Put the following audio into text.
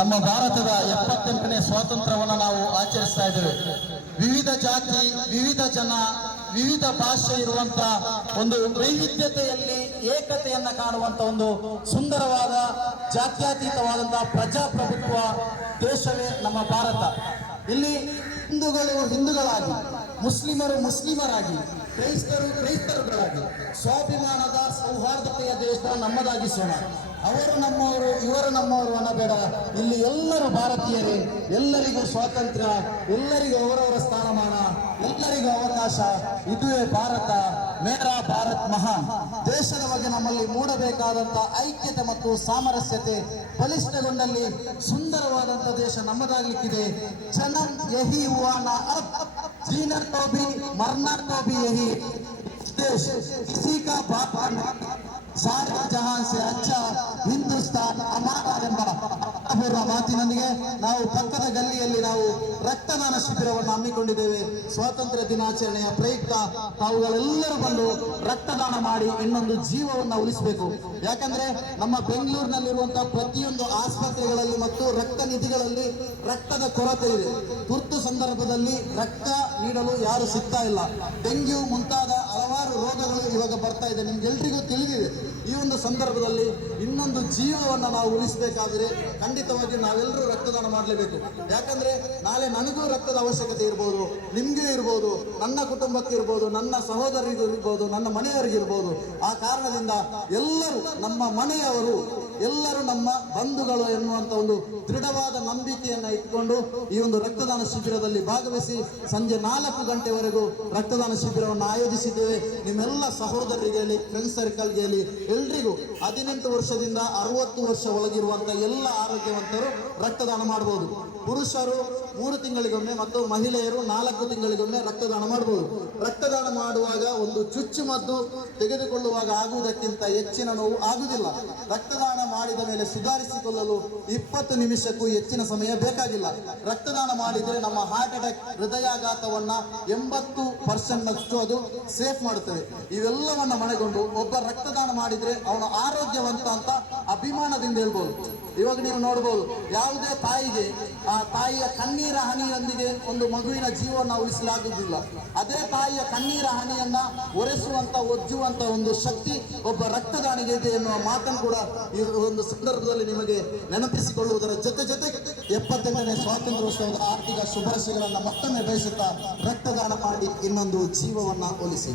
ನಮ್ಮ ಭಾರತದ 78ನೇ ಸ್ವಾತಂತ್ರ್ಯವನ್ನು ನಾವು ಆಚರಿಸ್ತಾ ಇದ್ದೇವೆ. ವಿವಿಧ ಜಾತಿ, ವಿವಿಧ ಜನ, ವಿವಿಧ ಭಾಷೆ ಇರುವಂತ ಒಂದು ವೈವಿಧ್ಯತೆಯಲ್ಲಿ ಏಕತೆಯನ್ನ ಕಾಣುವಂತ ಒಂದು ಸುಂದರವಾದ ಜಾತ್ಯತೀತವಾದಂತಹ ಪ್ರಜಾಪ್ರಭುತ್ವ ದೇಶವೇ ನಮ್ಮ ಭಾರತ. ಇಲ್ಲಿ ಹಿಂದೂಗಳು ಹಿಂದೂಗಳಾಗಿ, ಮುಸ್ಲಿಮರು ಮುಸ್ಲಿಮರಾಗಿ, ಕ್ರೈಸ್ತರು ಕ್ರೈಸ್ತರುಗಳಾಗಿ ಸ್ವಾಭಿಮಾನದ ಸೌಹಾರ್ದತೆಯ ದೇಶ ನಮ್ಮದಾಗಿಸೋಣ. ಅವರು ನಮ್ಮವರು, ಇವರು ನಮ್ಮವರು ಅನ್ನಬೇಡ. ಇಲ್ಲಿ ಎಲ್ಲರೂ ಭಾರತೀಯರೇ, ಎಲ್ಲರಿಗೂ ಸ್ವಾತಂತ್ರ್ಯ, ಎಲ್ಲರಿಗೂ ಅವರವರ ಸ್ಥಾನಮಾನ, ಎಲ್ಲರಿಗೂ ಅವಕಾಶ. ಇದುವೇ ಭಾರತ. ಮೇರಾ ಭಾರತ್ ಮಹಾನ್. ದೇಶದ ಬಗ್ಗೆ ನಮ್ಮಲ್ಲಿ ಮೂಡಬೇಕಾದಂತ ಐಕ್ಯತೆ ಮತ್ತು ಸಾಮರಸ್ಯತೆ ಬಲಿಷ್ಠಗೊಂಡಲ್ಲಿ ಸುಂದರವಾದಂತ ದೇಶ ನಮ್ಮದಾಗಲಿಕ್ಕಿದೆ. ಜನಂ ಯಹಿ ಹುವಾನ ಅಬ್ जीनर तो भी मरना तो भी यही देश, किसी का बाप सारे जहां से अच्छा ಹಿಂದೂಸ್ತಾನ್ ಅಮರ ಎಂಬ ಅಪೂರ್ವ ಮಾತಿನೊಂದಿಗೆ ನಾವು ಪಕ್ಕದ ಗಲ್ಲಿಯಲ್ಲಿ ನಾವು ರಕ್ತದಾನ ಶಿಬಿರವನ್ನು ಹಮ್ಮಿಕೊಂಡಿದ್ದೇವೆ. ಸ್ವಾತಂತ್ರ್ಯ ದಿನಾಚರಣೆಯ ಪ್ರಯುಕ್ತ ತಾವುಗಳೆಲ್ಲರೂ ಬಂದು ರಕ್ತದಾನ ಮಾಡಿ ಇನ್ನೊಂದು ಜೀವವನ್ನು ಉಳಿಸಬೇಕು. ಯಾಕಂದ್ರೆ ನಮ್ಮ ಬೆಂಗಳೂರಿನಲ್ಲಿರುವಂತಹ ಪ್ರತಿಯೊಂದು ಆಸ್ಪತ್ರೆಗಳಲ್ಲಿ ಮತ್ತು ರಕ್ತ ನಿಧಿಗಳಲ್ಲಿ ರಕ್ತದ ಕೊರತೆ ಇದೆ. ತುರ್ತು ಸಂದರ್ಭದಲ್ಲಿ ರಕ್ತ ನೀಡಲು ಯಾರು ಸಿಗ್ತಾ ಇಲ್ಲ. ಡೆಂಗ್ಯೂ ಮುಂತಾದ ಹಲವಾರು ರೋಗಗಳು ಇವಾಗ ಬರ್ತಾ ಇದೆ, ನಿಮ್ಗೆಲ್ರಿಗೂ ತಿಳಿದಿದೆ. ಈ ಒಂದು ಸಂದರ್ಭದಲ್ಲಿ ಇನ್ನೊಂದು ಜೀವವನ್ನು ನಾವು ಉಳಿಸಬೇಕಾದ್ರೆ ಖಂಡಿತವಾಗಿ ನಾವೆಲ್ಲರೂ ರಕ್ತದಾನ ಮಾಡಲೇಬೇಕು. ಯಾಕಂದ್ರೆ ನಾಳೆ ನನಗೂ ರಕ್ತದ ಅವಶ್ಯಕತೆ ಇರ್ಬೋದು, ನಿಮ್ಗೂ ಇರ್ಬೋದು, ನನ್ನ ಕುಟುಂಬಕ್ಕೆ ಇರ್ಬೋದು, ನನ್ನ ಸಹೋದರಿಗೂ ಇರ್ಬೋದು, ನನ್ನ ಮನೆಯವರಿಗಿರ್ಬೋದು. ಆ ಕಾರಣದಿಂದ ಎಲ್ಲರೂ ನಮ್ಮ ಮನೆಯವರು, ಎಲ್ಲರೂ ನಮ್ಮ ಬಂಧುಗಳು ಎನ್ನುವಂತ ಒಂದು ದೃಢವಾದ ನಂಬಿಕೆಯನ್ನ ಇಟ್ಕೊಂಡು ಈ ಒಂದು ರಕ್ತದಾನ ಶಿಬಿರದಲ್ಲಿ ಭಾಗವಹಿಸಿ ಸಂಜೆ 4 ಗಂಟೆವರೆಗೂ ರಕ್ತದಾನ ಶಿಬಿರವನ್ನು ಆಯೋಜಿಸಿದ್ದೇವೆ. ನಿಮ್ಮೆಲ್ಲ ಸಹೋದರರಿಗೆ, ಫ್ರೆಂಡ್ ಸರ್ಕಲ್ಗೆ, ಎಲ್ರಿಗೂ 18 ವರ್ಷದಿಂದ 60 ವರ್ಷ ಒಳಗಿರುವಂತಹ ಎಲ್ಲ ಆರೋಗ್ಯವಂತರು ರಕ್ತದಾನ ಮಾಡಬಹುದು. ಪುರುಷರು 3 ತಿಂಗಳಿಗೊಮ್ಮೆ ಮತ್ತು ಮಹಿಳೆಯರು 4 ತಿಂಗಳಿಗೊಮ್ಮೆ ರಕ್ತದಾನ ಮಾಡಬಹುದು. ರಕ್ತದಾನ ಮಾಡುವಾಗ ಒಂದು ಚುಚ್ಚುಮದ್ದು ತೆಗೆದುಕೊಳ್ಳುವಾಗ ಆಗುವುದಕ್ಕಿಂತ ಹೆಚ್ಚಿನ ನೋವು ಆಗುವುದಿಲ್ಲ. ರಕ್ತದಾನ ಮಾಡಿದ ಮೇಲೆ ಸುಧಾರಿಸಿಕೊಳ್ಳಲು 20 ನಿಮಿಷಕ್ಕೂ ಹೆಚ್ಚಿನ ಸಮಯ ಬೇಕಾಗಿಲ್ಲ. ರಕ್ತದಾನ ಮಾಡಿದರೆ ನಮ್ಮ ಹಾರ್ಟ್ ಅಟ್ಯಾಕ್, ಹೃದಯಾಘಾತವನ್ನ 80% ಅದು ಸೇಫ್ ಮಾಡುತ್ತದೆ. ಇವೆಲ್ಲವನ್ನ ಮನೆಗೊಂಡು ಒಬ್ಬ ರಕ್ತದಾನ ಮಾಡಿದ್ರೆ ಅವನ ಆರೋಗ್ಯವಂತ ಅಂತ ಅಭಿಮಾನದಿಂದ ಹೇಳ್ಬೋದು. ಇವಾಗ ನೀವು ನೋಡ್ಬೋದು, ಯಾವುದೇ ತಾಯಿಗೆ ಆ ತಾಯಿಯ ಕಣ್ಣೀರ ಹನಿಯೊಂದಿಗೆ ಒಂದು ಮಗುವಿನ ಜೀವವನ್ನು ಉಳಿಸಲಾಗುವುದಿಲ್ಲ. ಅದೇ ತಾಯಿಯ ಕಣ್ಣೀರ ಹನಿಯನ್ನ ಒರೆಸುವಂತ, ಒಜ್ಜುವಂತ ಒಂದು ಶಕ್ತಿ ಒಬ್ಬ ರಕ್ತದಾನಿಗೆ ಇದೆ ಎನ್ನುವ ಮಾತನ್ನು ಕೂಡ ಈ ಒಂದು ಸಂದರ್ಭದಲ್ಲಿ ನಿಮಗೆ ನೆನಪಿಸಿಕೊಳ್ಳುವುದರ ಜೊತೆಗೆ 78ನೇ ಸ್ವಾತಂತ್ರ್ಯೋತ್ಸವದ ಆರ್ಥಿಕ ಶುಭಾಶಯಗಳನ್ನು ಮತ್ತೊಮ್ಮೆ ಬಯಸುತ್ತಾ ರಕ್ತದಾನ ಮಾಡಿ ಇನ್ನೊಂದು ಜೀವವನ್ನ ಉಳಿಸಿ.